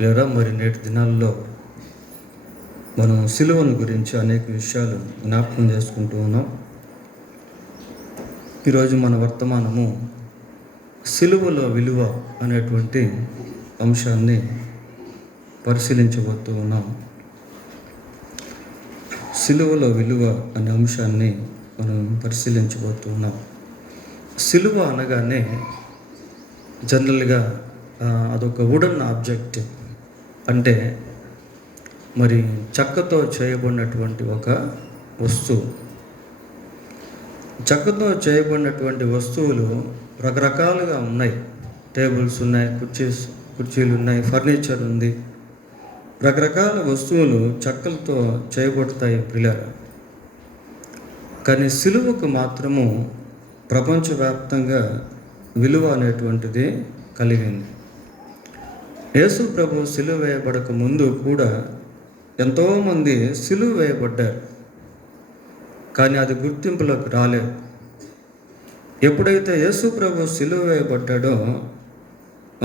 లేదా మరి నేటి దినాల్లో మనం సిలువను గురించి అనేక విషయాలు జ్ఞాపకం చేసుకుంటూ ఉన్నాం. ఈరోజు మన వర్తమానము సిలువలో విలువ అనేటువంటి అంశాన్ని పరిశీలించబోతూ ఉన్నాం. సిలువలో విలువ అనే అంశాన్ని మనం పరిశీలించబోతూ ఉన్నాం. సిలువ అనగానే జనరల్గా అదొక వుడన్ ఆబ్జెక్ట్, అంటే మరి చెక్కతో చేయబడినటువంటి ఒక వస్తువు. చెక్కతో చేయబడినటువంటి వస్తువులు రకరకాలుగా ఉన్నాయి. టేబుల్స్ ఉన్నాయి, కుర్చీలు ఉన్నాయి, ఫర్నిచర్ ఉంది. రకరకాల వస్తువులు చెక్కలతో చేయబడతాయి పిల్లలు. కానీ సిలువకు మాత్రము ప్రపంచవ్యాప్తంగా విలువ అనేటువంటిది కలిగింది. యేసు ప్రభు సిలువ వేయబడక ముందు కూడా ఎంతోమంది సిలువ వేయబడ్డారు, కానీ అది గుర్తింపులోకి రాలేదు. ఎప్పుడైతే యేసు ప్రభు సిలువ వేయబడ్డాడో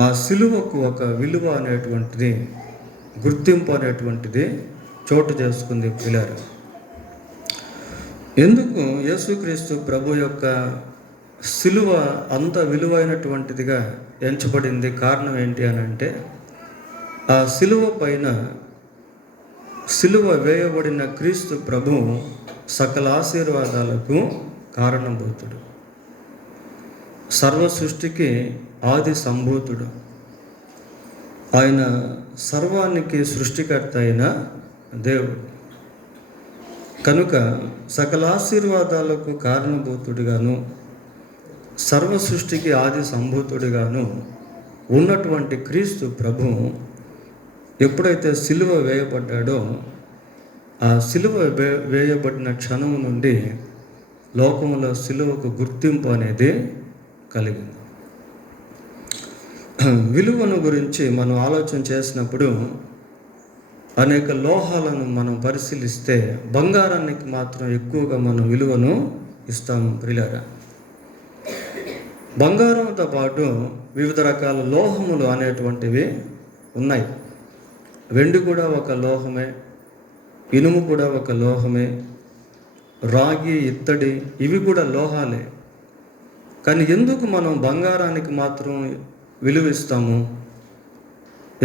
ఆ సిలువకు ఒక విలువ అనేటువంటిది, గుర్తింపు అనేటువంటిది చోటు చేసుకుంది పిల్లలు. ఎందుకు యేసుక్రీస్తు ప్రభు యొక్క సిలువ అంత విలువైనటువంటిదిగా ఎంచబడింది? కారణం ఏంటి అని అంటే, ఆ సిలువ పైన సిలువ వేయబడిన క్రీస్తు ప్రభు సకల ఆశీర్వాదాలకు కారణభూతుడు, సర్వ సృష్టికి ఆది సంభూతుడు, ఆయన సర్వానికి సృష్టికర్త అయిన దేవుడు. కనుక సకల ఆశీర్వాదాలకు కారణభూతుడిగాను, సర్వ సృష్టికి ఆది సంభూతుడిగాను ఉన్నటువంటి క్రీస్తు ప్రభు ఎప్పుడైతే సిలువ వేయబడ్డాడో ఆ సిలువ వేయబడిన క్షణం నుండి లోకంలో సిలువకు గుర్తింపు అనేది కలిగింది. విలువను గురించి మనం ఆలోచన చేసినప్పుడు అనేక లోహాలను మనం పరిశీలిస్తే బంగారానికి మాత్రం ఎక్కువగా మనం విలువను ఇస్తాము ప్రియులారా. బంగారంతో పాటు వివిధ రకాల లోహములు అనేటువంటివి ఉన్నాయి. వెండి కూడా ఒక లోహమే, ఇనుము కూడా ఒక లోహమే, రాగి, ఇత్తడి ఇవి కూడా లోహాలే. కానీ ఎందుకు మనం బంగారానికి మాత్రం విలువిస్తాము?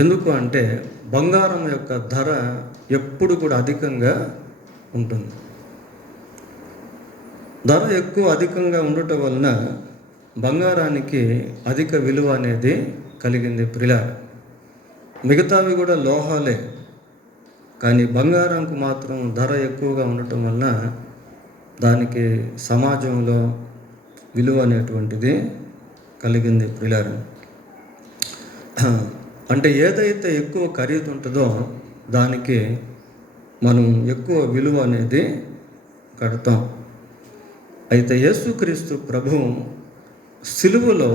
ఎందుకు అంటే బంగారం యొక్క ధర ఎప్పుడు కూడా అధికంగా ఉంటుంది. ధర అధికంగా ఉండటం వలన బంగారానికి అధిక విలువ అనేది కలిగింది ప్రియుల. మిగతావి కూడా లోహాలే, కానీ బంగారంకు మాత్రం ధర ఎక్కువగా ఉండటం వలన దానికి సమాజంలో విలువ అనేటువంటిది కలిగింది ప్రియుల. అంటే ఏదైతే ఎక్కువ ఖరీదు ఉంటుందో దానికి మనం ఎక్కువ విలువ అనేది కడతాం. అయితే యేసుక్రీస్తు ప్రభు సిలువలో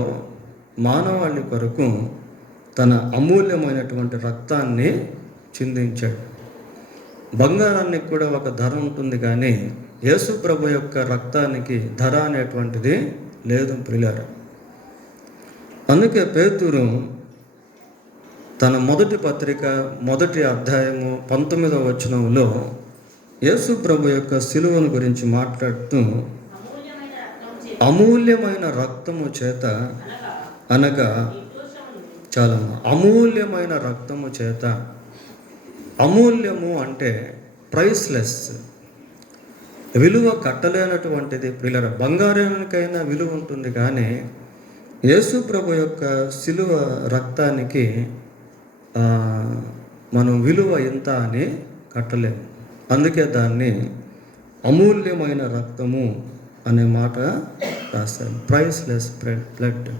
మానవాళి కొరకు తన అమూల్యమైనటువంటి రక్తాన్ని చిందించాడు. బంగారానికి కూడా ఒక ధర ఉంటుంది, కానీ యేసు ప్రభు యొక్క రక్తానికి ధర అనేటువంటిది లేదు ప్రియులారా. అందుకే పేతురు తన మొదటి పత్రిక 1వ అధ్యాయము 19వ వచనంలో యేసు ప్రభు యొక్క సిలువను గురించి మాట్లాడుతూ, అమూల్యమైన రక్తము చేత అనగా చాలా అమూల్యమైన రక్తము చేత. అమూల్యము అంటే ప్రైస్లెస్, విలువ కట్టలేనటువంటిది ప్రియులారా. బంగారానికైనా విలువ ఉంటుంది, కానీ యేసు ప్రభు యొక్క సిలువ రక్తానికి మనం విలువ ఎంత అని కట్టలేము. అందుకే దాన్ని అమూల్యమైన రక్తము అనే మాట రాశారు, ప్రైస్లెస్ బ్లడ్.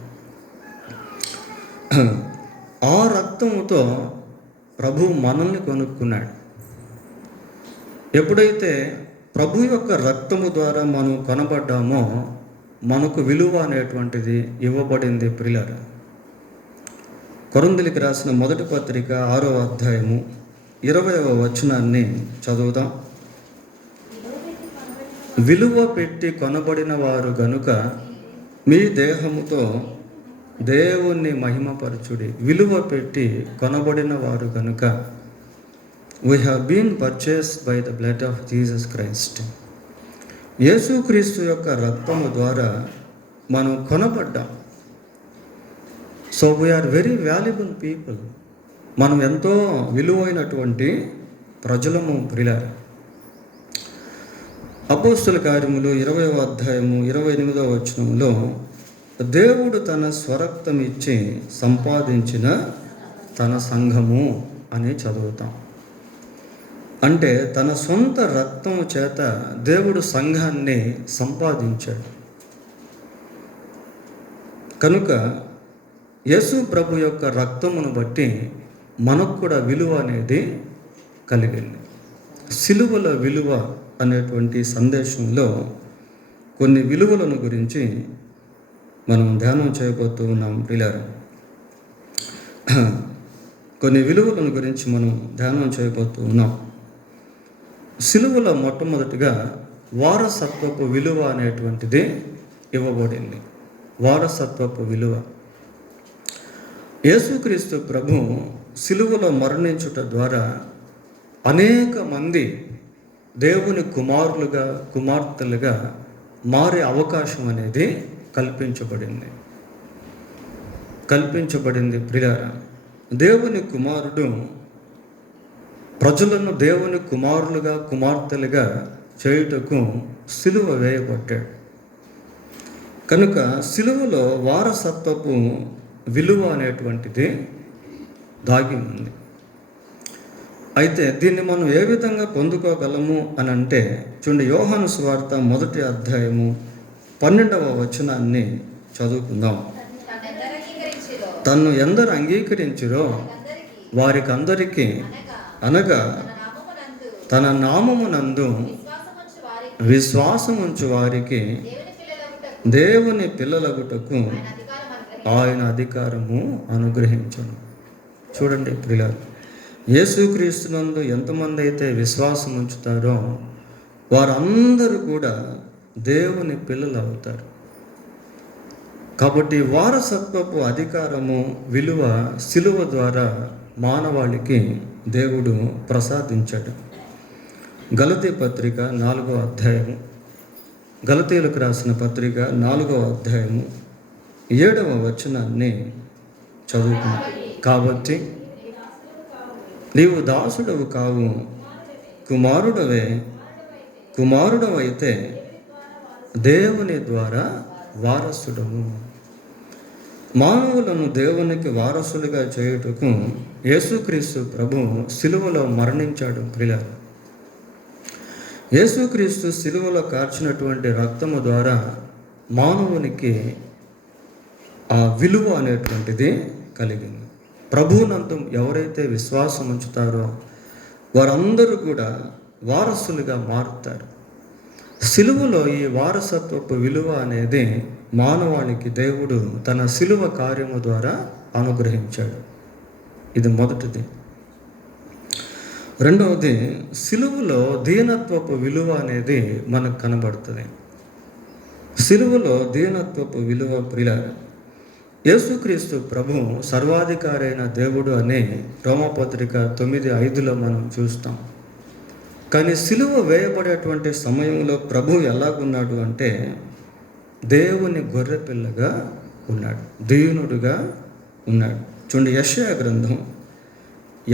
ఆ రక్తముతో ప్రభు మనల్ని కొనుక్కున్నాడు. ఎప్పుడైతే ప్రభు యొక్క రక్తము ద్వారా మనం కొనబడ్డామో మనకు విలువ అనేటువంటిది ఇవ్వబడింది ప్రియులారా. కొరింథీయులకు రాసిన మొదటి పత్రిక 6వ అధ్యాయము 20వ వచనాన్ని చదువుదాం. విలువ పెట్టి కొనబడిన వారు గనుక మీ దేహముతో దేవుణ్ణి మహిమపరచుడి, విలువ పెట్టి కొనబడిన వారు కనుక. We have been purchased by the blood of Jesus Christ. యేసుక్రీస్తు యొక్క రక్తము ద్వారా మనం కొనబడ్డాం. So we are very valuable people. మనం ఎంతో విలువైనటువంటి ప్రజలము ప్రియులారా. అపోస్తుల కార్యములు 20వ అధ్యాయము 28వ వచనంలో దేవుడు తన స్వరక్తం ఇచ్చి సంపాదించిన తన సంఘము అని చదువుతాం. అంటే తన సొంత రక్తము చేత దేవుడు సంఘాన్ని సంపాదించాడు. కనుక యేసు ప్రభు యొక్క రక్తమును బట్టి మనకు కూడా విలువ అనేది కలిగింది. సిలువల విలువ అనేటువంటి సందేశంలో కొన్ని విలువలను గురించి మనం ధ్యానం చేయబోతూ ఉన్నాం ప్రియులారా. కొన్ని విలువలను గురించి మనం ధ్యానం చేయబోతూ ఉన్నాం. సిలువలో మొట్టమొదటిగా వారసత్వపు విలువ అనేటువంటిది ఇవ్వబడింది. వారసత్వపు విలువ. యేసుక్రీస్తు ప్రభు సిలువలో మరణించుట ద్వారా అనేక మంది దేవుని కుమారులుగా కుమార్తెలుగా మారే అవకాశం అనేది కల్పించబడింది ప్రియులారా. దేవుని కుమారుడు ప్రజలను దేవుని కుమారులుగా కుమార్తెలుగా చేయుటకు సిలువ వేయబడ్డాడు. కనుక సిలువలో వారసత్వపు విలువ అనేటువంటిది దాగి ఉంది. అయితే దీన్ని మనం ఏ విధంగా పొందుకోగలము అని అంటే చూడండి, యోహాను సువార్త 1వ అధ్యాయము 12వ వచనాన్ని చదువుకుందాం. తన్ను ఎందరు అంగీకరించిరో వారికందరికీ, అనగా తన నామమునందు విశ్వాసముంచు వారికి దేవుని పిల్లలగుటకు ఆయన అధికారము అనుగ్రహించును. చూడండి ప్రియులారా, యేసుక్రీస్తునందు ఎంతమంది అయితే విశ్వాసం ఉంచుతారో వారందరూ కూడా దేవుని పిల్లలు అవుతారు. కాబట్టి వారసత్వపు అధికారము విలువ సిలువ ద్వారా మానవాళికి దేవుడు ప్రసాదించాడు. గలతీ పత్రిక 4వ అధ్యాయము, గలతీయులకు రాసిన పత్రిక 4వ అధ్యాయము 7వ వచనాన్ని చదువుకున్నాం. కాబట్టి నీవు దాసుడవు కావు, కుమారుడవైతే దేవుని ద్వారా వారసుడవు. మానవులను దేవునికి వారసులుగా చేయుటకు యేసుక్రీస్తు ప్రభు సిలువలో మరణించాడు ప్రియులారా. యేసుక్రీస్తు సిలువలో కార్చినటువంటి రక్తము ద్వారా మానవునికి ఆ విలువ అనేటువంటిది కలిగింది. ప్రభువునందు ఎవరైతే విశ్వాసం ఉంచుతారో వారందరూ కూడా వారసులుగా మారుతారు. సిలువలో ఈ వారసత్వపు విలువ అనేది మానవాళికి దేవుడు తన సిలువ కార్యము ద్వారా అనుగ్రహించాడు. ఇది మొదటిది. రెండవది, సిలువలో దీనత్వపు విలువ అనేది మనకు కనబడుతుంది. సిలువలో దీనత్వపు విలువ ప్రియులారా, యేసుక్రీస్తు ప్రభు సర్వాధికారి అయిన దేవుడు అని రోమపత్రిక 9:5లో మనం చూస్తాం. కానీ సిలువ వేయబడేటువంటి సమయంలో ప్రభు ఎలాగున్నాడు అంటే దేవుని గొర్రెపిల్లగా ఉన్నాడు, దీనుడుగా ఉన్నాడు. చూడండి, యెషయా గ్రంథం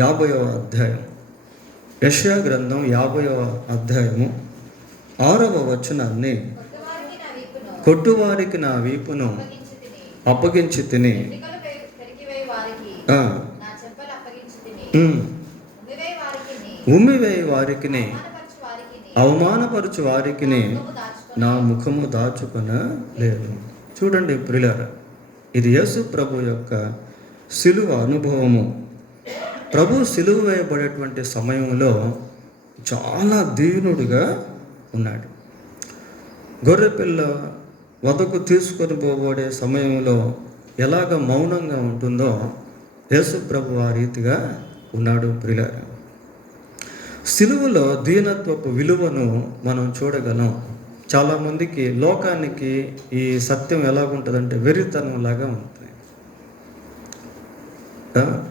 50వ అధ్యాయం, యెషయా గ్రంథం 50వ అధ్యాయము 6వ వచనాన్ని, కొట్టువారికి నా వీపును అప్పగించి తిని, ఉమ్మివేయి వారికి అవమానపరచు వారికి నా ముఖము దాచుకొనలేదు. చూడండి ప్రియులారా, ఇది యేసు ప్రభు యొక్క సిలువ అనుభవము. ప్రభు సిలువ వేయబడేటువంటి సమయంలో చాలా దీనుడుగా ఉన్నాడు. గొర్రెపిల్ల వదకు తీసుకొని పోబడే సమయంలో ఎలాగ మౌనంగా ఉంటుందో యేసు ప్రభు ఆ రీతిగా ఉన్నాడు ప్రియులారా. సిలువలో దీనత్వపు విలువను మనం చూడగలం. చాలామందికి లోకానికి ఈ సత్యం ఎలాగుంటుందంటే వెర్రితనం లాగా ఉంటుంది.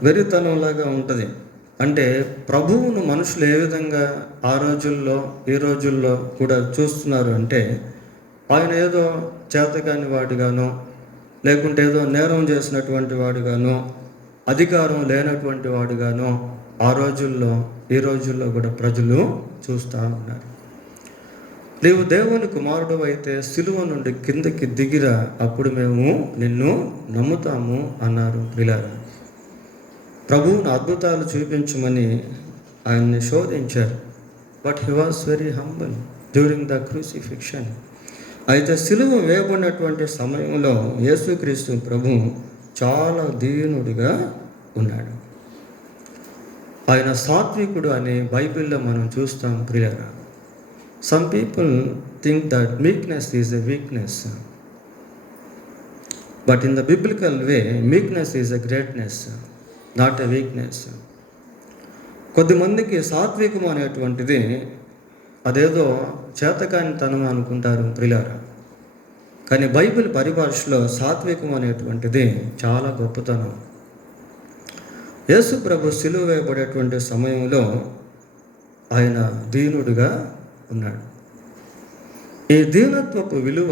వెరితనంలాగా ఉంటుంది. అంటే ప్రభువును మనుషులు ఏ విధంగా ఆ రోజుల్లో ఈ రోజుల్లో కూడా చూస్తున్నారు అంటే, ఆయన ఏదో చేతకాని వాడిగానో, లేకుంటే ఏదో నేరం చేసినటువంటి వాడుగానో, అధికారం లేనటువంటి వాడుగానో ఆ రోజుల్లో ఈ రోజుల్లో కూడా ప్రజలు చూస్తూ ఉన్నారు. నీవు దేవుని కుమారుడు అయితే సిలువ నుండి కిందకి దిగిరా, అప్పుడు మేము నిన్ను నమ్ముతాము అన్నారు. ప్రియులారా, ప్రభువును అద్భుతాలు చూపించమని ఆయన్ని శోధించారు. But he was very humble during the crucifixion. అయితే సిలువ వేయబడినటువంటి సమయంలో యేసుక్రీస్తు ప్రభు చాలా దీనుడిగా ఉన్నాడు. ఆయన సాత్వికుడు అని బైబిల్లో మనం చూస్తాం. ప్రియులారా, some people think that meekness is a weakness, but in the biblical way meekness is a greatness, not a weakness. కొద్దిమందికి సాత్వికం అనేటువంటిది అదేదో చేతకానితనం అనుకుంటారు. ప్రియులారా, కానీ బైబిల్ పరిభాషలో సాత్వికం అనేటువంటిది చాలా గొప్పతనం. యేసు ప్రభు సిలువ వేయబడేటువంటి సమయంలో ఆయన దీనుడుగా ఉన్నాడు. ఈ దీనత్వపు విలువ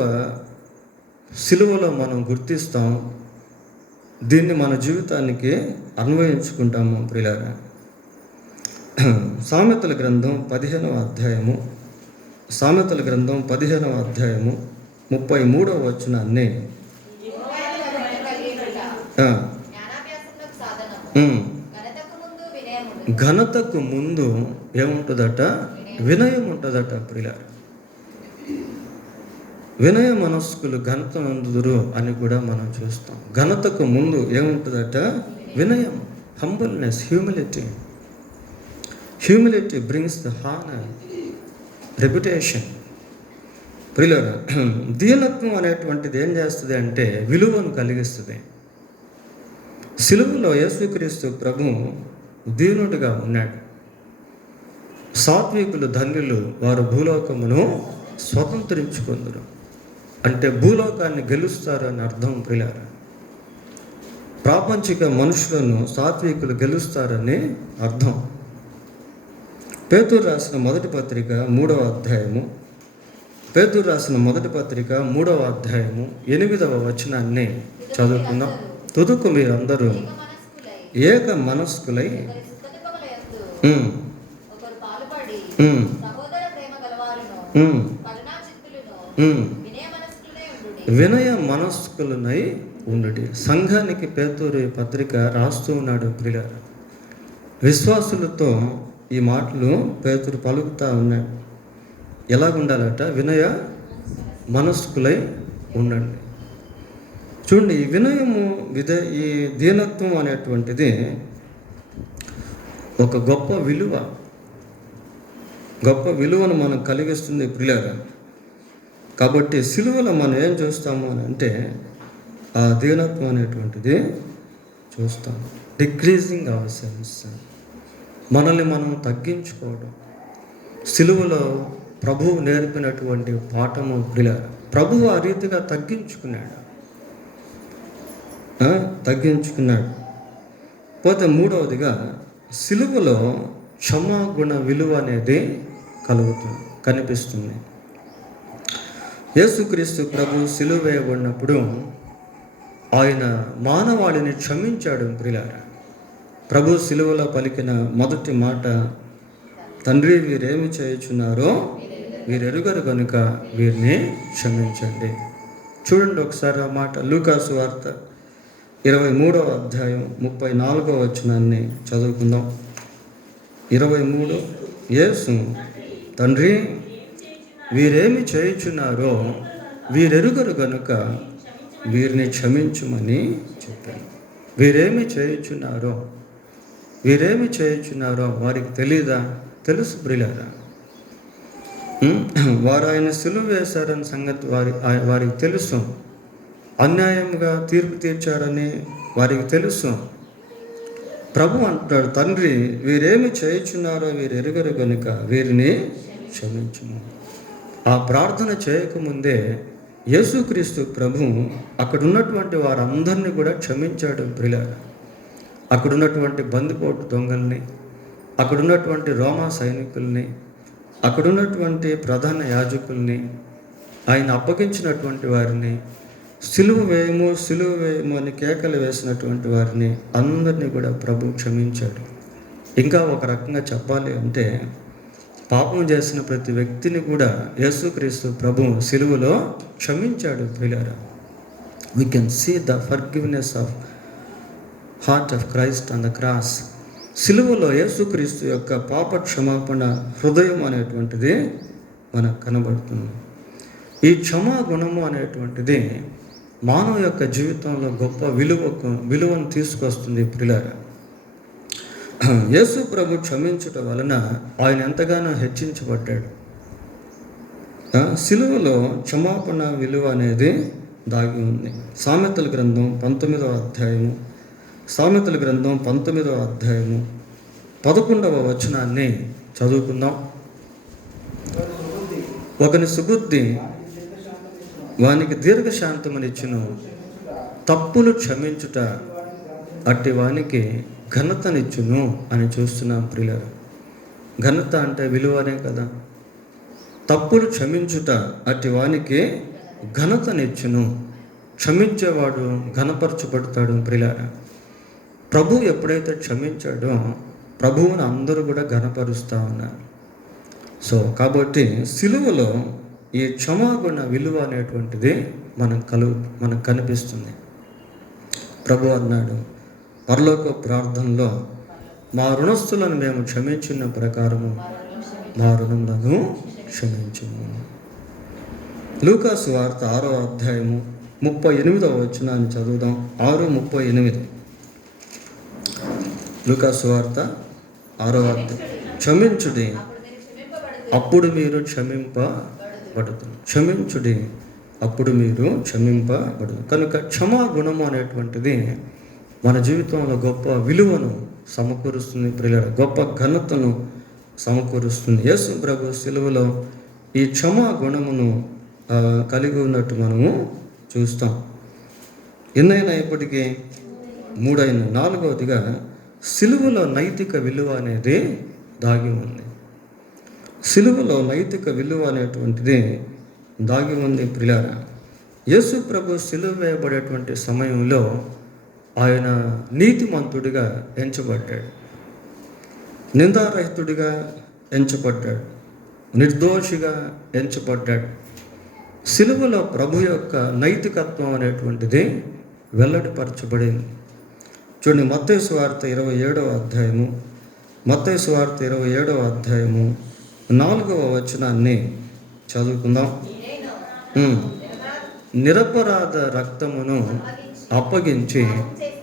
సిలువలో మనం గుర్తిస్తాం. దీన్ని మన జీవితానికి అన్వయించుకుంటాము. ప్రియులారా, సామెతల గ్రంథం 15వ అధ్యాయము 33వ వచనాన్ని ఘనతకు ముందు ఏముంటుందట? వినయం ఉంటుందట. ప్రియులారా, వినయ మనస్కులు ఘనత నందుదురు అని కూడా మనం చూస్తాం. ఘనతకు ముందు ఏముంటుందట? వినయం, humbleness, humility brings the honour, reputation. ప్రియులారా, దీనత్వం అనేటువంటిది ఏం చేస్తుంది అంటే విలువను కలిగిస్తుంది. సిలువలో యేసుక్రీస్తు ప్రభు దీనుడిగా ఉన్నాడు. సాత్వికులు ధన్యులు, వారు భూలోకమును స్వతంత్రించుకుందరు. అంటే భూలోకాన్ని గెలుస్తారు అని అర్థం. ప్రియులారా, ప్రాపంచిక మనుషులను సాత్వికులు గెలుస్తారని అర్థం. పేతురు రాసిన మొదటి పత్రిక 3వ అధ్యాయము 8వ వచనాన్ని చదువుకుందాం. తుదుకు మీరందరూ ఏక మనస్కులై వినయ మనస్కులనై ఉండుడి. సంఘానికి పేతురు పత్రిక రాస్తూ ఉన్నాడు. ప్రియులారా, విశ్వాసులతో ఈ మాటలు పేతురు పలుకుతూ ఉన్నాడు. ఎలాగుండాలట? వినయ మనస్కులై ఉండండి. చూడండి, ఈ వినయము ఈ దీనత్వం అనేటువంటిది ఒక గొప్ప విలువను మనం కలిగిస్తుంది. ప్రియులారా, కాబట్టి సిలువలో మనం ఏం చూస్తాము అని అంటే ఆ దీనత్వం అనేటువంటిది చూస్తాం. డిక్రీజింగ్ అవర్ సెన్స్, మనల్ని మనం తగ్గించుకోవడం. సిలువలో ప్రభువు నేర్పినటువంటి పాఠము. ప్రియులారా, ప్రభువు ఆ రీతిగా తగ్గించుకున్నాడు. పోతే మూడవదిగా సిలువలో క్షమాగుణ విలువ అనేది కనిపిస్తుంది. యేసుక్రీస్తు ప్రభు సిలువ వేయబడినప్పుడు ఆయన మానవాళిని క్షమించాడు. ప్రియులారా, ప్రభు సిలువలో పలికిన మొదటి మాట, తండ్రి వీరేమి చేయుచున్నారో వీరెరుగరు కనుక వీరిని క్షమించండి. చూడండి ఒకసారి ఆ మాట. లూకాసు వార్త 23వ అధ్యాయం 34వ వచనాన్ని చదువుకుందాం. 23 యేసు, తండ్రి వీరేమి చేయుచున్నారో వీరెరుగరు గనుక వీరిని క్షమించుమని చెప్పాను. వీరేమి చేయుచున్నారో వారికి తెలీదా? తెలుసు. ప్రియులారా, వారు ఆయన సిలువ వేశారని సంగతి వారికి తెలుసు. అన్యాయంగా తీర్పు తీర్చారని వారికి తెలుసు. ప్రభు అంటాడు, తండ్రి వీరేమి చేయుచున్నారో వీరు ఎరుగరు కనుక వీరిని క్షమించుము. ఆ ప్రార్థన చేయకముందే యేసుక్రీస్తు ప్రభు అక్కడ ఉన్నటువంటి వారందరినీ కూడా క్షమించాడు. ప్రియులారా, అక్కడ ఉన్నటువంటి బందిపోటు దొంగల్ని, అక్కడ ఉన్నటువంటి రోమా సైనికుల్ని, అక్కడ ఉన్నటువంటి ప్రధాన యాజకుల్ని, ఆయన అప్పగించినటువంటి వారిని, సిలువ వేయము అని కేకలు వేసినటువంటి వారిని అందరినీ కూడా ప్రభు క్షమించాడు. ఇంకా ఒక రకంగా చెప్పాలి అంటే పాపం చేసిన ప్రతి వ్యక్తిని కూడా యేసుక్రీస్తు ప్రభు సిలువలో క్షమించాడు. ప్రియులారా, we can see the forgiveness of heart of Christ on the cross. సిలువలో యేసుక్రీస్తు యొక్క పాప క్షమాపణ హృదయం అనేటువంటిది మనకు కనబడుతుంది. ఈ క్షమా గుణము అనేటువంటిది మానవ యొక్క జీవితంలో గొప్ప విలువను తీసుకొస్తుంది. ప్రియులారా, యేసు ప్రభు క్షమించుట వలన ఆయన ఎంతగానో హెచ్చించబడ్డాడు. సిలువలో క్షమాపణ విలువ అనేది దాగి ఉంది. సామెతల గ్రంథం 19వ అధ్యాయము 11వ వచనాన్ని చదువుకుందాం. ఒకని సుబుద్ధి వానికి దీర్ఘశాంతమునిచ్చును, తప్పులు క్షమించుట అట్టి వానికి ఘనతనిచ్చును అని చూస్తున్నాం. ప్రియులారా, ఘనత అంటే విలువనే కదా. తప్పులు క్షమించుట అట్టి వానికి ఘనతనిచ్చును. క్షమించేవాడు ఘనపరచబడతాడు. ప్రియులారా, ప్రభు ఎప్పుడైతే క్షమించాడో ప్రభువును అందరూ కూడా ఘనపరుస్తూ ఉన్నారు. కాబట్టి సిలువలో ఈ క్షమాగుణ విలువ అనేటువంటిది మనకు కనిపిస్తుంది. ప్రభు అన్నాడు పరలోక ప్రార్థనలో, మా రుణస్థులను మేము క్షమించిన ప్రకారము మా రుణములను క్షమించుము. లూకాసు వార్త 6వ అధ్యాయము 38వ వచనాన్ని చదువుదాం. 6:38. లూకాసు వార్త 6వ అధ్యాయం. క్షమించుడి, అప్పుడు మీరు క్షమింపబడుతుంది. క్షమించుడి, అప్పుడు మీరు క్షమింపబడుతుంది. కనుక క్షమా గుణము అనేటువంటిది మన జీవితంలో గొప్ప విలువను సమకూరుస్తుంది. ప్రియులారా, గొప్ప ఘనతను సమకూరుస్తుంది. యేసు ప్రభు సిలువలో ఈ క్షమా గుణమును కలిగి ఉన్నట్టు మనము చూస్తాం. ఎన్నైనా ఇప్పటికీ 3 అయిన 4వదిగా సిలువలో నైతిక విలువ అనేది దాగి ఉంది. సిలువలో నైతిక విలువ అనేటువంటిది దాగి ఉంది. ప్రియులారా, యేసు ప్రభు సిలువ వేయబడేటువంటి సమయంలో ఆయన నీతిమంతుడిగా ఎంచబడ్డాడు, నిందారహితుడిగా ఎంచబడ్డాడు, నిర్దోషిగా ఎంచబడ్డాడు. సిలువలో ప్రభు యొక్క నైతికత్వం అనేటువంటిది వెల్లడిపరచబడింది. చూడండి, మత్తయి సువార్త 27వ అధ్యాయము 4వ వచనాన్ని చదువుకుందాం. నిరపరాధ రక్తమును అప్పగించి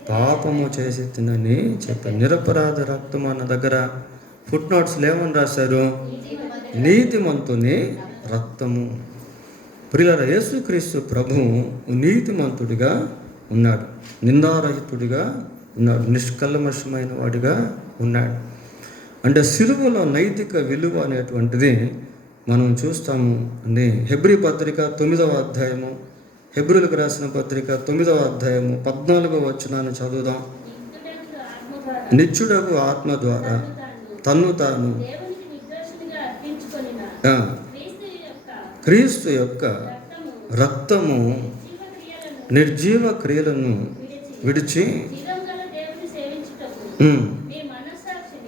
పాపము చేసి తినని చెప్పారు. నిరపరాధ రక్తం అన్న దగ్గర ఫుట్ నోట్స్లో ఏమని రాశారు? నీతిమంతుని రక్తము. ప్రియులారా, యేసుక్రీస్తు ప్రభువు నీతిమంతుడిగా ఉన్నాడు, నిందారహితుడిగా ఉన్నాడు, నిష్కల్మషమైన వాడిగా ఉన్నాడు. అంటే సిలువలో నైతిక విలువ అనేటువంటిది మనం చూస్తాము అండి. హెబ్రీ పత్రిక 9వ అధ్యాయము, హెబ్రీలకు రాసిన పత్రిక 9వ అధ్యాయము 14వ వచనాన్ని చదువుదాం. నిత్యుడగు ఆత్మ ద్వారా తన్ను తాను క్రీస్తు యొక్క రక్తము నిర్జీవ క్రియలను విడిచి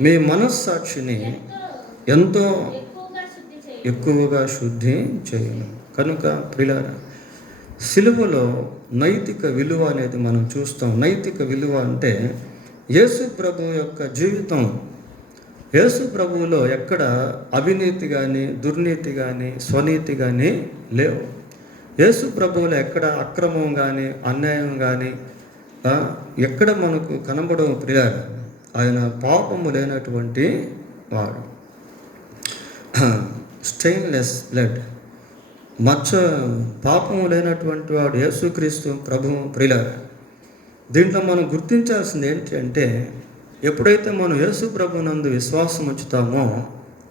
మీ మనస్సాక్షిని ఎంతో ఎక్కువగా శుద్ధి చేయను. కనుక ప్రియులారా, సిలువలో నైతిక విలువ అనేది మనం చూస్తాం. నైతిక విలువ అంటే యేసు ప్రభు యొక్క జీవితం. యేసు ప్రభువులో ఎక్కడ అవినీతి కానీ, దుర్నీతి కానీ, స్వనీతి కానీ లేవు. యేసు ప్రభువులో ఎక్కడ అక్రమం కానీ, అన్యాయం కానీ ఎక్కడ మనకు కనబడవు. ప్రియులారా, ఆయన పాపము లేనటువంటి వాడు. స్టెయిన్లెస్ బ్లడ్, పాపము లేనటువంటి వాడు యేసుక్రీస్తు ప్రభువు. ప్రియులారా, దీంట్లో మనం గుర్తించాల్సింది ఏంటి అంటే, ఎప్పుడైతే మనం యేసు ప్రభునందు విశ్వాసం ఉంచుతామో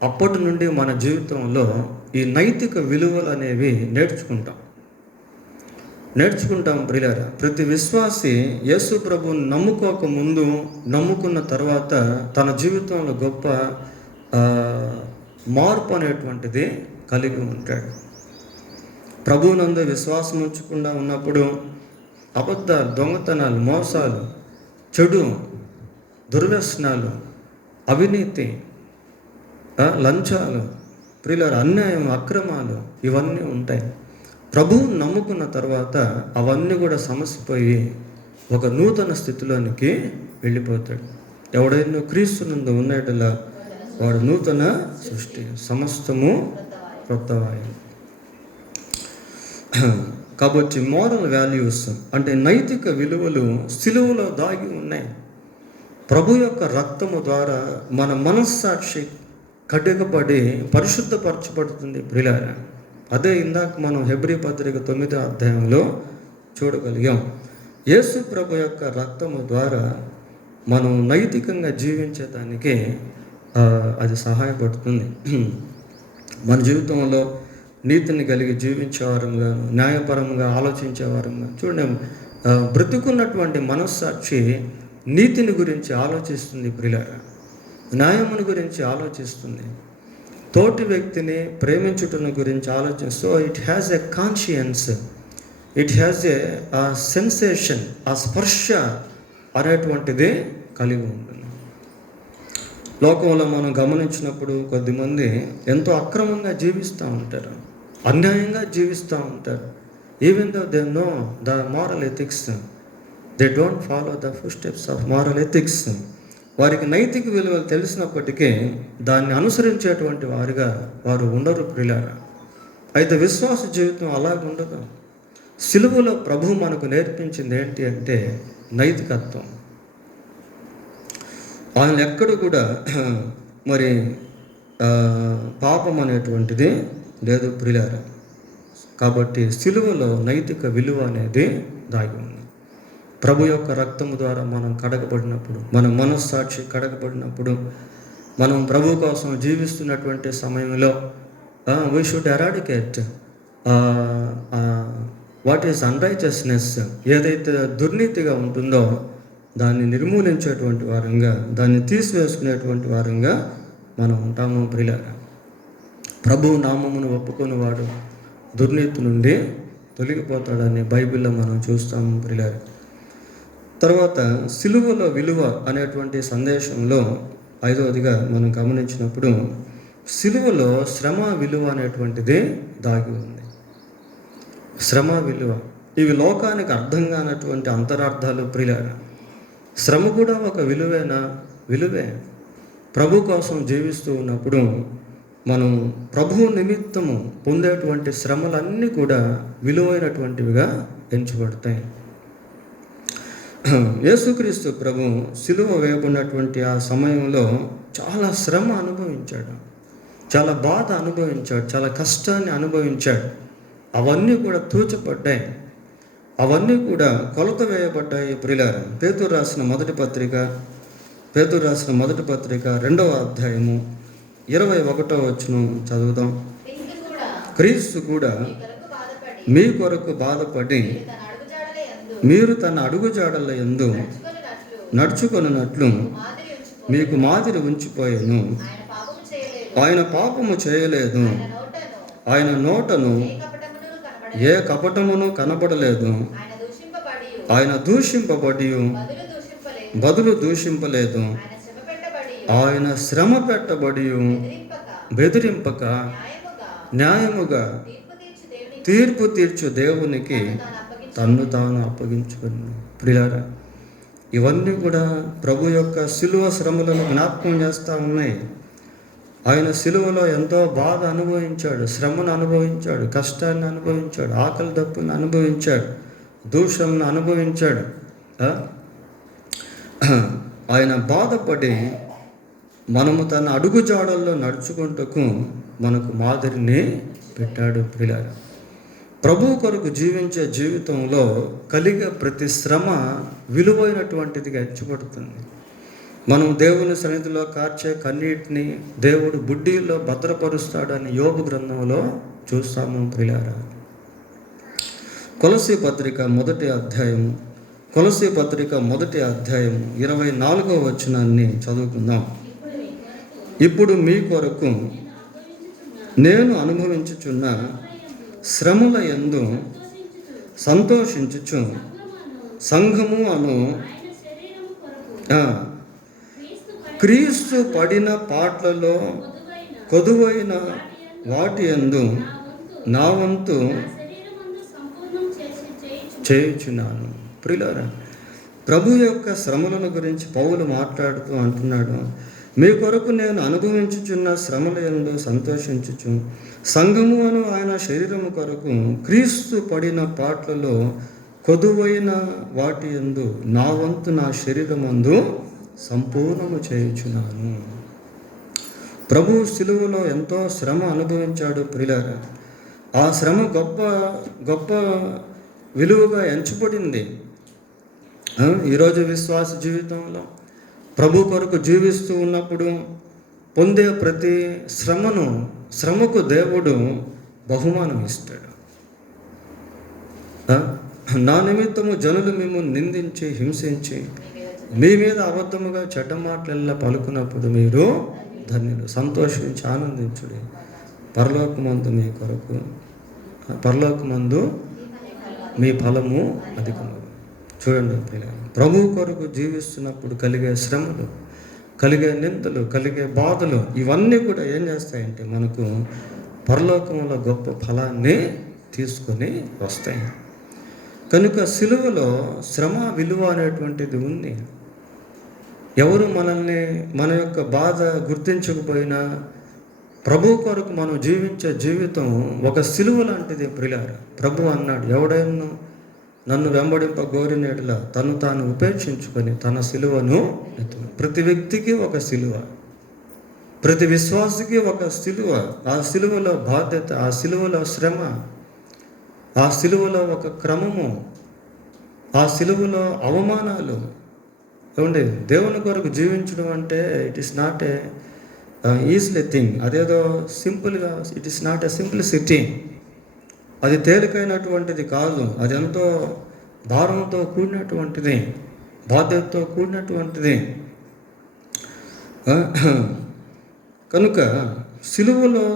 అప్పటి నుండి మన జీవితంలో ఈ నైతిక విలువలు అనేవి నేర్చుకుంటాం. నేర్చుకుంటాం ప్రియులారా. ప్రతి విశ్వాసి యేసు ప్రభువుని నమ్ముకోక ముందు, నమ్ముకున్న తర్వాత తన జీవితంలో గొప్ప మార్పు అనేటువంటిది కలిగి ఉంటాడు. ప్రభువునందు విశ్వాసం ఉంచకుండా ఉన్నప్పుడు అబద్ధాలు, దొంగతనాలు, మోసాలు, చెడు, దుర్వ్యసనాలు, అవినీతి, లంచాలు, ప్రియులారా, అన్యాయం, అక్రమాలు ఇవన్నీ ఉంటాయి. ప్రభువుని నమ్ముకున్న తర్వాత అవన్నీ కూడా సమసిపోయి ఒక నూతన స్థితిలోనికి వెళ్ళిపోతాడు. ఎవడైనా క్రీస్తునందు ఉన్నట్లా వాడు నూతన సృష్టి, సమస్తము క్రొత్తవాయు. కాబట్టి మోరల్ వాల్యూస్ అంటే నైతిక విలువలు సిలువలో దాగి ఉన్నాయి. ప్రభు యొక్క రక్తము ద్వారా మన మనస్సాక్షి కడిగబడి పరిశుద్ధపరచబడుతుంది ప్రియులారా. అదే ఇందాక మనం హెబ్రీ పత్రిక 9వ అధ్యాయంలో చూడగలిగాం. యేసు ప్రభు యొక్క రక్తము ద్వారా మనం నైతికంగా జీవించేదానికి అది సహాయపడుతుంది. మన జీవితంలో నీతిని కలిగి జీవించేవారంగా, న్యాయపరంగా ఆలోచించేవారంగా. చూడండి, బ్రతుకున్నటువంటి మనస్సాక్షి నీతిని గురించి ఆలోచిస్తుంది ప్రియులారా, న్యాయముని గురించి ఆలోచిస్తుంది, తోటి వ్యక్తిని ప్రేమించుటను గురించి ఆలోచిస్తుంది. So it has a conscience, it has a sensation, ఆ స్పర్శ అనేటువంటిది కలిగి ఉంటుంది. లోకంలో మనం గమనించినప్పుడు కొద్దిమంది ఎంతో అక్రమంగా జీవిస్తూ ఉంటారు, అన్యాయంగా జీవిస్తూ ఉంటారు. Even though they know the moral ethics, they don't follow the foot steps of moral ethics. వారికి నైతిక విలువలు తెలిసినప్పటికీ దాన్ని అనుసరించేటువంటి వారుగా వారు ఉండరు ప్రియులారా. అయితే విశ్వాస జీవితం అలాగుండదు. సిలువలో ప్రభు మనకు నేర్పించింది ఏంటి అంటే నైతికత్వం. ఆయన ఎక్కడ కూడా మరి పాపం అనేటువంటిది లేదు ప్రియులారా. కాబట్టి సిలువలో నైతిక విలువ అనేది దాగి ఉంది. ప్రభు యొక్క రక్తము ద్వారా మనం కడగబడినప్పుడు, మన మనస్సాక్షి కడగబడినప్పుడు, మనం ప్రభు కోసం జీవిస్తున్నటువంటి సమయంలో we should eradicate what is unrighteousness. ఏదైతే దుర్నీతిగా ఉంటుందో దాన్ని నిర్మూలించేటువంటి వారంగా, దాన్ని తీసివేసుకునేటువంటి వారంగా మనం ఉంటాము ప్రియులారా. ప్రభు నామమును ఒప్పుకునేవాడు దుర్నీతి నుండి తొలగిపోతాడని బైబిల్లో మనం చూస్తాము ప్రియులారా. తర్వాత సిలువలో విలువ అనేటువంటి సందేశంలో 5వదిగా మనం గమనించినప్పుడు సిలువలో శ్రమ విలువ అనేటువంటిది దాగి ఉంది. శ్రమ విలువ, ఇవి లోకానికి అర్థం కానటువంటి అంతరార్థాలు ప్రియులారా. శ్రమ కూడా ఒక విలువే. ప్రభు కోసం జీవిస్తూ ఉన్నప్పుడు మనం ప్రభువు నిమిత్తము పొందేటువంటి శ్రమలన్నీ కూడా విలువైనటువంటివిగా ఎంచబడతాయి. యేసుక్రీస్తు ప్రభు సిలువ వేయబడినటువంటి ఆ సమయంలో చాలా శ్రమ అనుభవించాడు, చాలా బాధ అనుభవించాడు, చాలా కష్టాన్ని అనుభవించాడు. అవన్నీ కూడా తూచపడ్డాయి, అవన్నీ కూడా కొలత వేయబడ్డాయి ప్రియులారా. పేతురు రాసిన మొదటి పత్రిక 2వ అధ్యాయము 21వ వచనం చదువుదాం. క్రీస్తు కూడా మీ కొరకు బాధపడి మీరు తన అడుగుజాడల యందు నడుచుకొనున్నట్లు మీకు మాదిరి ఉంచిపోయాను. ఆయన పాపము చేయలేదు, ఆయన నోటను ఏ కపటమును కనబడలేదు, ఆయన దూషింపబడి బదులు దూషింపలేదు, ఆయన శ్రమ పెట్టబడి బెదిరింపక న్యాయముగా తీర్పు తీర్చు దేవునికి తన్ను తాను అప్పగించుకుని. ప్రియులారా, ఇవన్నీ కూడా ప్రభు యొక్క సిలువ శ్రమలను జ్ఞాపకం చేస్తూ ఉన్నాయి. ఆయన సిలువలో ఎంతో బాధ అనుభవించాడు, శ్రమను అనుభవించాడు, కష్టాన్ని అనుభవించాడు, ఆకలి దప్పును అనుభవించాడు, దూషణను అనుభవించాడు. ఆయన బాధపడి మనము తన అడుగుజాడల్లో నడుచుకుంటూ మనకు మాదిరిని పెట్టాడు. ప్రియులారా, ప్రభు కొరకు జీవించే జీవితంలో కలిగే ప్రతి శ్రమ విలువైనటువంటిదిగా ఎంచబడుతుంది. మనం దేవుని సన్నిధిలో కార్చే కన్నీటిని దేవుడు బుడ్డీలో భద్రపరుస్తాడని యోబు గ్రంథంలో చూస్తాము ప్రియులారా. కొలస్సీ పత్రిక మొదటి అధ్యాయం 24వ వచనాన్ని చదువుకుందాం. ఇప్పుడు మీ కొరకు నేను అనుభవించుచున్న శ్రమల యందు సంతోషించుచు సంఘము అను క్రీస్తు పడిన పాటలలో కొదువైన వాటి యందు నా వంతు చేయుచున్నాను. ప్రియులారా, ప్రభు యొక్క శ్రమలను గురించి పౌలు మాట్లాడుతూ అంటున్నాడు, మీ కొరకు నేను అనుభవించుచున్న శ్రమల యందు సంతోషించుచు సంఘము అను ఆయన శరీరము కొరకు క్రీస్తు పడిన పాటలలో కొదువైన వాటి యందు నా వంతు నా శరీరమందు సంపూర్ణము చేయుచున్నాను. ప్రభు సిలువలో ఎంతో శ్రమ అనుభవించాడు. ప్రియులారా, ఆ శ్రమ గొప్ప విలువగా ఎంచబడింది. ఈరోజు విశ్వాస జీవితంలో ప్రభు కొరకు జీవిస్తూ ఉన్నప్పుడు పొందే ప్రతి శ్రమకు దేవుడు బహుమానం ఇస్తాడు. నా నిమిత్తము జనులు మిమ్మల్ని నిందించి హింసించి మీ మీద అబద్ధముగా చెడ్డ మాటలెల్లా పలుకున్నప్పుడు మీరు ధన్యులు, సంతోషించి ఆనందించుడి, పరలోకమందు మీ కొరకు పరలోకమందు మీ ఫలము అధికము. చూడండి పిల్లలు, ప్రభు కొరకు జీవిస్తున్నప్పుడు కలిగే శ్రమలు, కలిగే నిందలు, కలిగే బాధలు ఇవన్నీ కూడా ఏం చేస్తాయంటే మనకు పరలోకంలో గొప్ప ఫలాన్ని తీసుకొని వస్తాయి. కనుక సిలువలో శ్రమ విలువ అనేటువంటిది ఉంది. ఎవరు మన యొక్క బాధ గుర్తించకపోయినా ప్రభు కొరకు మనం జీవించే జీవితం ఒక సిలువ లాంటిది. ప్రియులారా, ప్రభు అన్నాడు, ఎవడైనా నన్ను వెంబడింప గోరినేడులా తను తాను ఉపేక్షించుకొని తన సిలువను ఎత్తు. ప్రతి వ్యక్తికి ఒక సిలువ, ప్రతి విశ్వాసికి ఒక సిలువ. ఆ సిలువలో బాధ్యత, ఆ సిలువలో శ్రమ, ఆ సిలువలో ఒక క్రమము, ఆ సిలువలో అవమానాలు. ఏమండి, దేవుని కొరకు జీవించడం అంటే it is not a easy thing. అదేదో సింపుల్గా, it is not a simplicity. అది తేలికైనటువంటిది కాదు. అది ఎంతో భారంతో కూడినటువంటిది, బాధ్యతతో కూడినటువంటిది. కనుక సిలువలో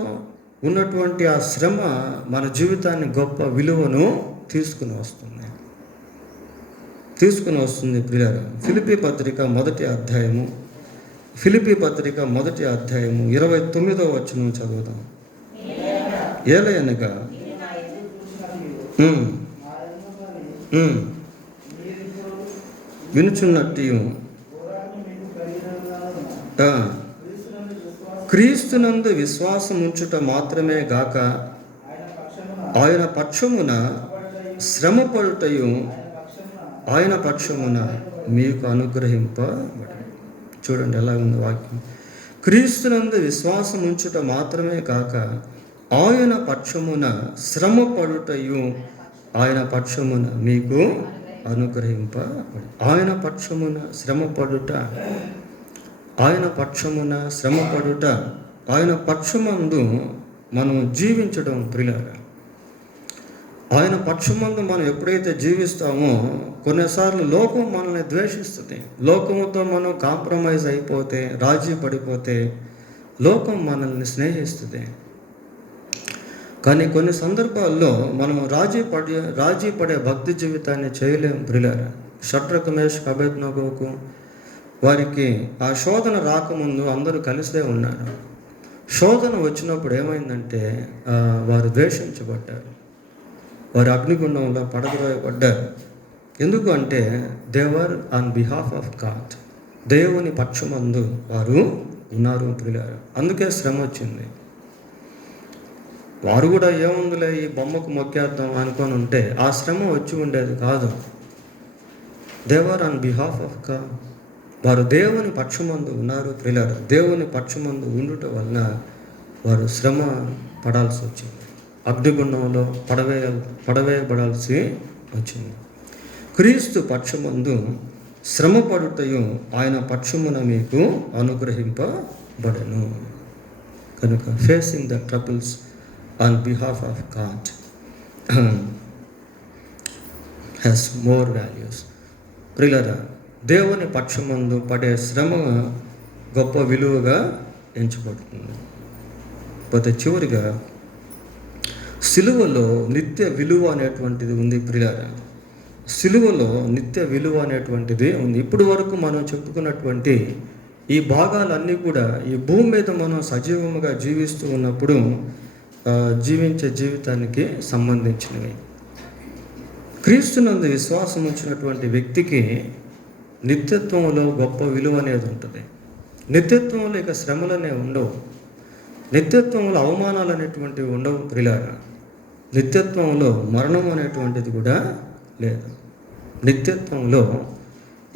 ఉన్నటువంటి ఆ శ్రమ మన జీవితాన్ని గొప్ప విలువను తీసుకుని వస్తుంది. ప్రియులారా, ఫిలిప్పీ పత్రిక మొదటి అధ్యాయము 29వ వచనం చదువుదాం. ఏలయనగా వినుచున్నట్టు క్రీస్తునందు విశ్వాసం ఉంచుట మాత్రమే గాక ఆయన పక్షమున శ్రమపడుటయు ఆయన పక్షమున మీకు అనుగ్రహింపబడి. చూడండి ఎలా ఉంది వాక్యం. క్రీస్తునందు విశ్వాసం ఉంచుట మాత్రమే కాక ఆయన పక్షమున శ్రమపడుటయు ఆయన పక్షమున మీకు అనుగ్రహింపబడి. ఆయన పక్షమున శ్రమపడుట, ఆయన పక్షమున శ్రమపడుట, ఆయన పక్షమందు మనం జీవించడం. ప్రియులారా, ఆయన పక్షమందు మనం ఎప్పుడైతే జీవిస్తామో కొన్నిసార్లు లోకం మనల్ని ద్వేషిస్తుంది. లోకముతో మనం కాంప్రమైజ్ అయిపోతే, రాజీ పడిపోతే లోకం మనల్ని స్నేహిస్తుంది. కానీ కొన్ని సందర్భాల్లో మనం రాజీ పడే భక్తి జీవితాన్ని చేయలేం. ప్రియులారా, షడ్రకు మేషకు అబేద్నెగోకు వారికి ఆ శోధన రాకముందు అందరూ కలిసే ఉన్నారు. శోధన వచ్చినప్పుడు ఏమైందంటే వారు ద్వేషించబడ్డారు, వారు అగ్నిగుండంలో పడద్రోయబడ్డారు. ఎందుకు అంటే they were on behalf of God, దేవుని పక్షమందు వారు ఉన్నారు. ప్రియులారా, అందుకే శ్రమ వచ్చింది. వారు కూడా ఏముందిలే ఈ బొమ్మకు మొక్కేద్దాం అనుకొని ఉంటే ఆ శ్రమ వచ్చి ఉండేది కాదు. They were on behalf of God, వారు దేవుని పక్షమందు ఉన్నారు. ప్రియులారా, దేవుని పక్షమందు ఉండుట వలన వారు శ్రమ పడాల్సి వచ్చింది, అగ్నిగుండంలో పడవేయబడాల్సి వచ్చింది. క్రీస్తు పక్షమందు శ్రమ పడుటయు ఆయన పక్షమున మీకు అనుగ్రహింపబడెను. కనుక facing the troubles on behalf of God. Has more values. ప్రియులారా, దేవుని పక్షమందు పడే శ్రమ గొప్ప విలువగా ఎంచబడుతుంది. పోతే చివరిగా సిలువలో నిత్య విలువ అనేటువంటిది ఉంది. ప్రియులారా, సిలువలో నిత్య విలువ అనేటువంటిది ఉంది. ఇప్పటి వరకు మనం చెప్పుకున్నటువంటి ఈ భాగాలన్నీ కూడా ఈ భూమి మీద మనం సజీవముగా జీవిస్తూ ఉన్నప్పుడు జీవించే జీవితానికి సంబంధించినవి. క్రీస్తునందు విశ్వాసం ఉంచినటువంటి వ్యక్తికి నిత్యత్వంలో గొప్ప విలువ అనేది ఉంటుంది. నిత్యత్వంలో ఇక శ్రమలనే ఉండవు. నిత్యత్వంలో అవమానాలు అనేటువంటివి ఉండవు. ప్రియులారా, నిత్యత్వంలో మరణం అనేటువంటిది కూడా లేదు. నిత్యత్వంలో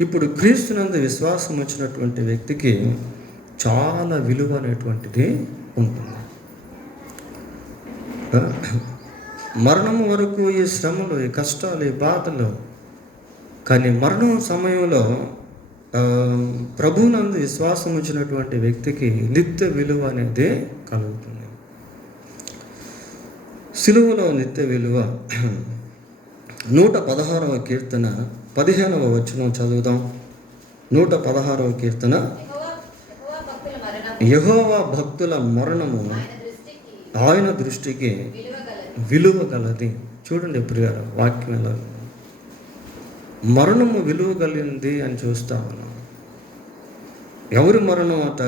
ఇప్పుడు క్రీస్తునందు విశ్వాసం వచ్చినటువంటి వ్యక్తికి చాలా విలువ అనేటువంటిది ఉంటుంది. మరణం వరకు ఈ శ్రమలు, ఈ కష్టాలు, ఈ బాధలు, కానీ మరణం సమయంలో ప్రభువునందు విశ్వాసం వచ్చినటువంటి వ్యక్తికి నిత్య విలువ అనేది కలుగుతుంది. సిలువలో నిత్య విలువ 116వ కీర్తన 15వ వచనం చదువుదాం. 116వ కీర్తన, యెహోవా భక్తుల మరణము ఆయన దృష్టికి విలువ గలది. చూడండి ప్రియులారా, వాక్యం ఎలా మరణము విలువ కలిగింది అని చూస్తా ఉన్నాం. ఎవరి మరణం అట?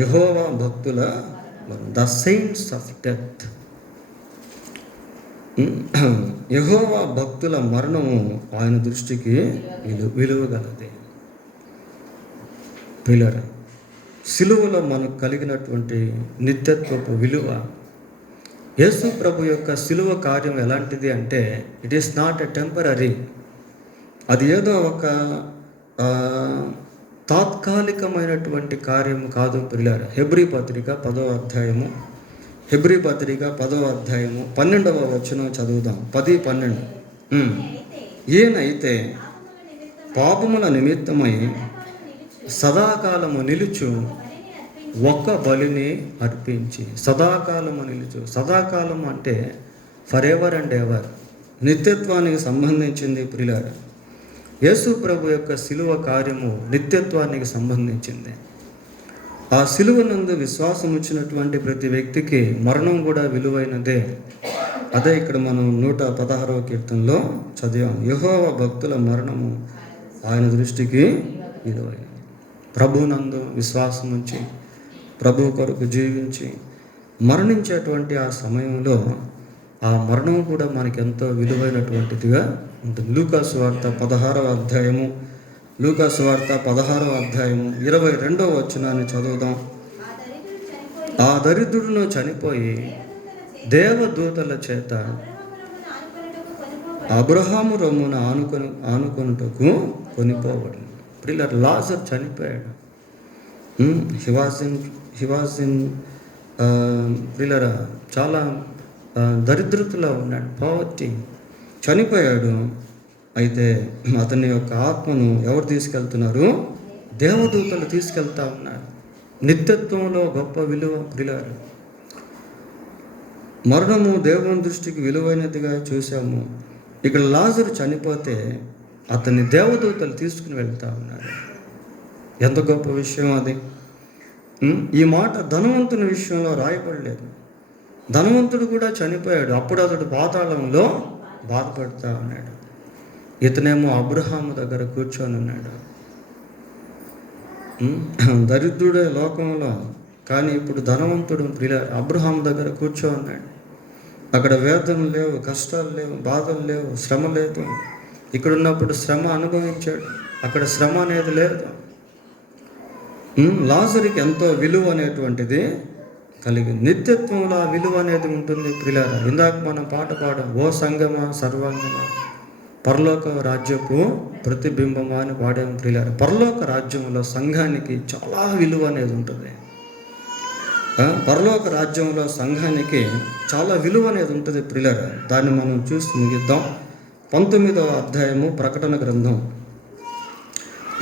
యెహోవా భక్తుల మరణం, ద సెయింట్స్ ఆఫ్ డెత్. యెహోవా భక్తుల మరణము ఆయన దృష్టికి విలువ గలది. ప్రియులారా, సిలువలో మనకు కలిగినటువంటి నిత్యత్వపు విలువ, యేసు ప్రభు యొక్క సిలువ కార్యం ఎలాంటిది అంటే it is not a temporary. అది ఏదో ఒక తాత్కాలికమైనటువంటి కార్యం కాదు. ప్రియులారా, హెబ్రీ పత్రిక 10వ అధ్యాయము 12వ వచనం చదువుదాం. 10-12. ఈయనైతే పాపముల నిమిత్తమై సదాకాలము నిలుచు ఒక్క బలిని అర్పించి. సదాకాలము నిలుచు. సదాకాలం అంటే ఫర్ ఎవర్ అండ్ ఎవర్, నిత్యత్వానికి సంబంధించింది. ప్రియులారా, యేసు ప్రభు యొక్క సిలువ కార్యము నిత్యత్వానికి సంబంధించింది. ఆ సిలువనందు విశ్వాసం ఇచ్చినటువంటి ప్రతి వ్యక్తికి మరణం కూడా విలువైనదే. అదే ఇక్కడ మనం 116వ కీర్తనలో చదివాం. యెహోవా భక్తుల మరణము ఆయన దృష్టికి విలువైనది. ప్రభునందు విశ్వాసం ఉంచి ప్రభు కొరకు జీవించి మరణించేటువంటి ఆ సమయంలో ఆ మరణం కూడా మనకి ఎంతో విలువైనటువంటిదిగా ఉంటుంది. లూకాసు వార్త 16వ అధ్యాయము 22వ వచనాన్ని చదువుదాం. ఆ దరిద్రుడును చనిపోయి దేవదూతల చేత అబ్రహాము రొమ్మున ఆనుకొనుటకు కొనిపోబడింది. ప్రియులారా, లాజర్ చనిపోయాడు. హి వాజ్ ఇన్ ప్రియులారా చాలా దరిద్రతలో ఉన్నాడు, పావర్టీ. చనిపోయాడు. అయితే అతని యొక్క ఆత్మను ఎవరు తీసుకెళ్తున్నారు? దేవదూతలు తీసుకెళ్తా ఉన్నారు. నిత్యత్వంలో గొప్ప విలువ. ప్రియులారా, మరణము దేవుని దృష్టికి విలువైనదిగా చూసాము. ఇక్కడ లాజరు చనిపోతే అతన్ని దేవదూతలు తీసుకుని వెళ్తా ఉన్నారు. ఎంత గొప్ప విషయం అది. ఈ మాట ధనవంతుని విషయంలో రాయబడలేదు. ధనవంతుడు కూడా చనిపోయాడు. అప్పుడు అతడు పాతాళంలో బాధపడుతూ ఉన్నాడు. ఇతనేమో అబ్రహాము దగ్గర కూర్చొని ఉన్నాడు. దరిద్రుడే లోకంలో, కానీ ఇప్పుడు ధనవంతుడు అబ్రహాము దగ్గర కూర్చొని ఉన్నాడు. అక్కడ వేదనలు లేవు, కష్టాలు లేవు, బాధలు లేవు, శ్రమ లేదు. ఇక్కడ ఉన్నప్పుడు శ్రమ అనుభవించాడు, అక్కడ శ్రమ అనేది లేదు. లాజరుకి ఎంతో విలువ అనేటువంటిది కలిగింది. నిత్యత్వంలో ఆ విలువ అనేది ఉంటుంది. ప్రియులారా, ఇందాక మనం పాట పాడాం, ఓ సంగమా సర్వాంగమా పరలోక రాజ్యపు ప్రతిబింబమా అని పాడాము. ప్రియులారా, పరలోక రాజ్యంలో సంఘానికి చాలా విలువ అనేది ఉంటుంది. పరలోక రాజ్యంలో సంఘానికి చాలా విలువ అనేది ఉంటుంది. ప్రియులారా, దాన్ని మనం చూసి ముగిద్దాం. 19వ అధ్యాయము ప్రకటన గ్రంథం,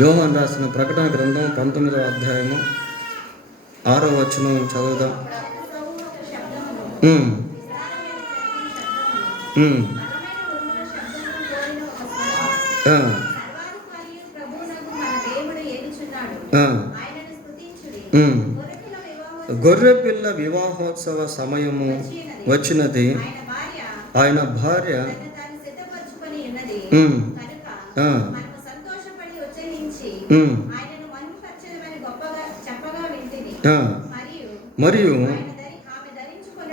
యోహాను రాసిన ప్రకటన గ్రంథం 19వ అధ్యాయము 6వ వచనం చదువుదాం. సర్వాధికారియు ప్రభువునగు మన దేవుడు ఏలుచున్నాడు. ఆయనను స్తుతించుడి. గొర్రెపిల్ల వివాహోత్సవ సమయము వచ్చినది. ఆయన భార్య తనను తాను సిద్ధపరచుకొని ఉన్నది. కనుక మనము సంతోషపడి ఉత్సహించి ఆయనను మహిమపరచెదమని గొప్పగా చెప్పగా వింటిని. మరియు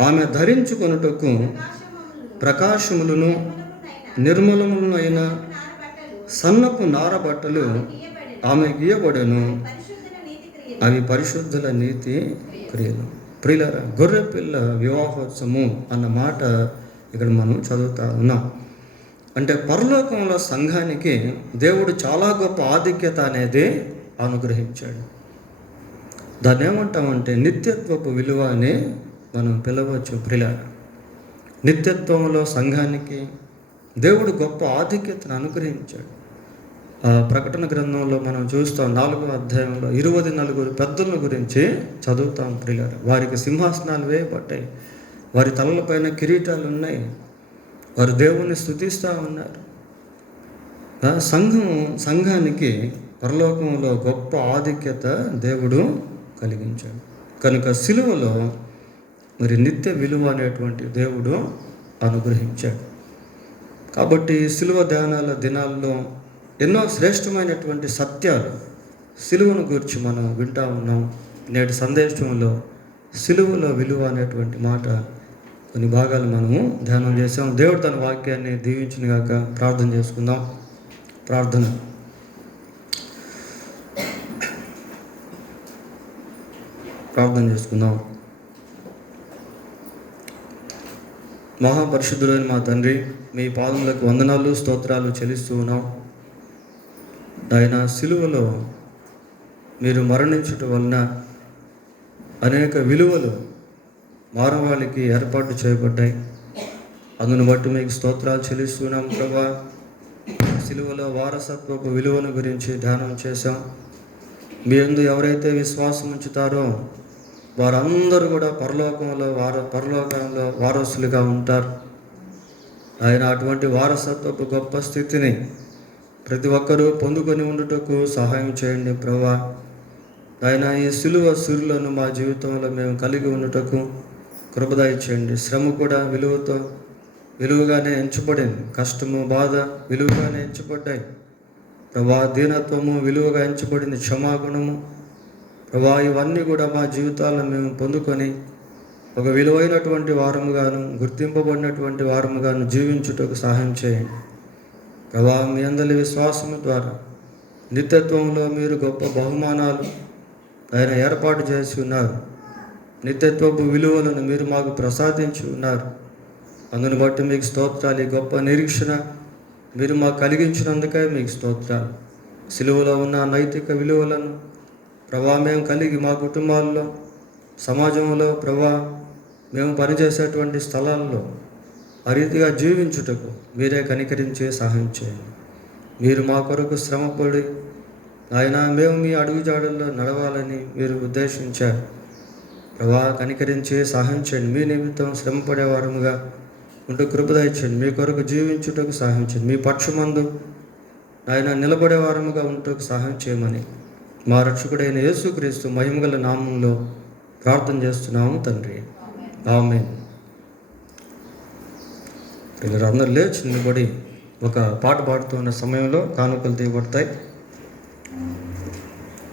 ఆమె ధరించుకొనుటకు ప్రకాశములను నిర్మలములైన సన్నపు నారబట్టలు ఆమె గీయబడెను. అవి పరిశుద్ధుల నీతి క్రియలు. ప్రియులారా, గొర్రెపిల్ల వివాహోత్సవము అన్న మాట ఇక్కడ మనం చదువుతా ఉన్నాం. అంటే పరలోకంలో సంఘానికి దేవుడు చాలా గొప్ప ఆధిక్యత అనేది అనుగ్రహించాడు. దాన్ని ఏమంటామంటే నిత్యత్వపు విలువ అని మనం పిలవచ్చు. ప్రియులారా, నిత్యత్వంలో సంఘానికి దేవుడు గొప్ప ఆధిక్యతను అనుగ్రహించాడు. ఆ ప్రకటన గ్రంథంలో మనం చూస్తాం, 4వ అధ్యాయంలో 24 పెద్దల గురించి చదువుతాం. ప్రియులారా, వారికి సింహాసనాలు వేయబడ్డాయి, వారి తలలపైన కిరీటాలు ఉన్నాయి, వారు దేవుణ్ణి స్తుతిస్తూ ఉన్నారు. సంఘానికి పరలోకంలో గొప్ప ఆధిక్యత దేవుడు కలిగించాడు. కనుక సిలువలో మరి నిత్య విలువ అనేటువంటి దేవుడు అనుగ్రహించాడు. కాబట్టి సిలువ ధ్యానాల దినాల్లో ఎన్నో శ్రేష్టమైనటువంటి సత్యాలు సిలువను గురించి మనం వింటూ ఉన్నాం. నేటి సందేశంలో సిలువలో విలువ అనేటువంటి మాట కొన్ని భాగాలు మనము ధ్యానం చేసాం. దేవుడు తన వాక్యాన్ని దీవించునుగాక. ప్రార్థన చేసుకుందాం. ప్రార్థన చేసుకుందాం. మహాపరిశుద్ధులైన మా తండ్రి, మీ పాదములకు వందనాలు స్తోత్రాలు చెల్లిస్తూ ఉన్నాం. ఆయన సిలువలో మీరు మరణించటం వలన అనేక విలువలు మానవాళికి ఏర్పాటు చేయబడ్డాయి. అందును బట్టి మీకు స్తోత్రాలు చెల్లిస్తున్నాం ప్రభా. సిలువలో వారసత్వపు విలువను గురించి ధ్యానం చేశాం. మీ యందు ఎవరైతే విశ్వాసం ఉంచుతారో వారందరూ కూడా పరలోకంలో వారసులుగా ఉంటారు. ఆయన అటువంటి వారసత్వపు గొప్ప స్థితిని ప్రతి ఒక్కరూ పొందుకొని ఉండుటకు సహాయం చేయండి ప్రభా. ఆయన ఈ సిలువ సిరులను మా జీవితంలో మేము కలిగి ఉండుటకు కృప దయచేయండి. శ్రమ కూడా విలువగానే ఎంచబడింది. కష్టము, బాధ విలువగానే ఎంచబడ్డాయి ప్రభా. దీనత్వము విలువగా ఎంచబడింది. క్షమాగుణము ప్రభా, ఇవన్నీ కూడా మా జీవితాలను మేము పొందుకొని ఒక విలువైనటువంటి వారముగాను, గుర్తింపబడినటువంటి వారముగాను జీవించుటకు సహాయం చేయండి ప్రభా. మీ అందరి విశ్వాసము ద్వారా నిత్యత్వంలో మీరు గొప్ప బహుమానాలు ఆయన ఏర్పాటు చేసి ఉన్నారు. నిత్యత్వపు విలువలను మీరు మాకు ప్రసాదించి ఉన్నారు. అందును బట్టి మీకు స్తోత్రాలు. ఈ గొప్ప నిరీక్షణ మీరు మాకు కలిగించినందుకే మీకు స్తోత్రాలు. సిలువలో ఉన్న నైతిక విలువలను ప్రభా మేము కలిగి మా కుటుంబాల్లో, సమాజంలో ప్రభా మేము పనిచేసేటువంటి స్థలాల్లో ఆ రీతిగా జీవించుటకు మీరే కనికరించి సహాయం చేయండి. మీరు మా కొరకు శ్రమపడి ఆయన మేము మీ అడుగుజాడల్లో నడవాలని మీరు ఉద్దేశించారు ప్రభా. కనికరించి సహాయం చేయండి. మీ నిమిత్తం శ్రమపడేవారముగా ఉంటూ కృప దయచేయండి. మీ కొరకు జీవించుటకు సహాయం చేయండి. మీ పక్షమందు ఆయన నిలబడేవారముగా ఉంటూ సహాయం చేయమని మా రక్షకుడైన యేసుక్రీస్తు మహిమగల నామంలో ప్రార్థన చేస్తున్నాము తండ్రి. ఆమేన్. వీళ్ళందరూ లేచి నిలబడి ఒక పాట పాడుతున్న సమయంలో కానుకలు తీయబడతాయి.